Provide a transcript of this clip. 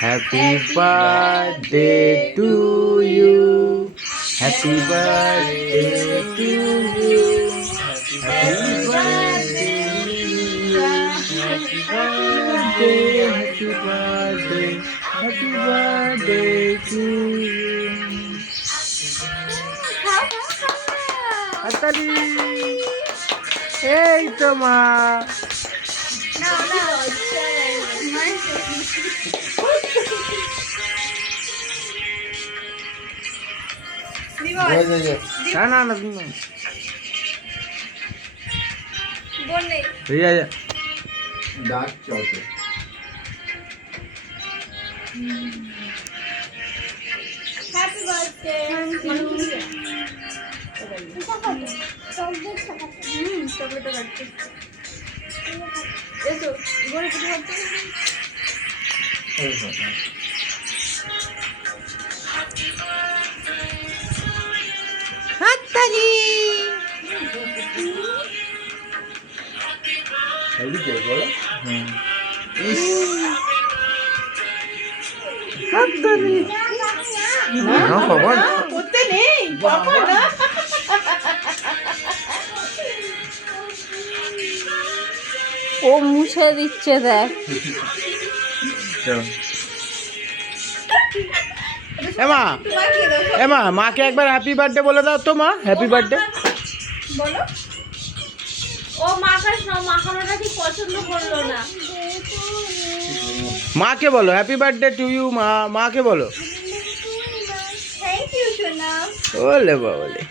Happy birthday to you, happy birthday to you, happy birthday, happy birthday, happy birthday, happy birthday to you. হাততালি। এই তো মা। না না না भैया dark chocolate happy birthday chocolate काटते ऐसो गोरे कुछ काटते हातताली। हेल्दी क्या बोला हातताली। ना भगवान होते नहीं पापा ना ও মুছে দিচ্ছে দেখ এমা এমা মাকে একবার হ্যাপি বার্থডে বলে দাও তো মা, হ্যাপি বার্থডে বলো। ও মাখানোটা ঠিক পছন্দ করলো না। মাকে বলো হ্যাপি বার্থডে টু ইউ, মা মাকে বলো। থ্যাংক ইউ সোনা। ওলে বাবলে।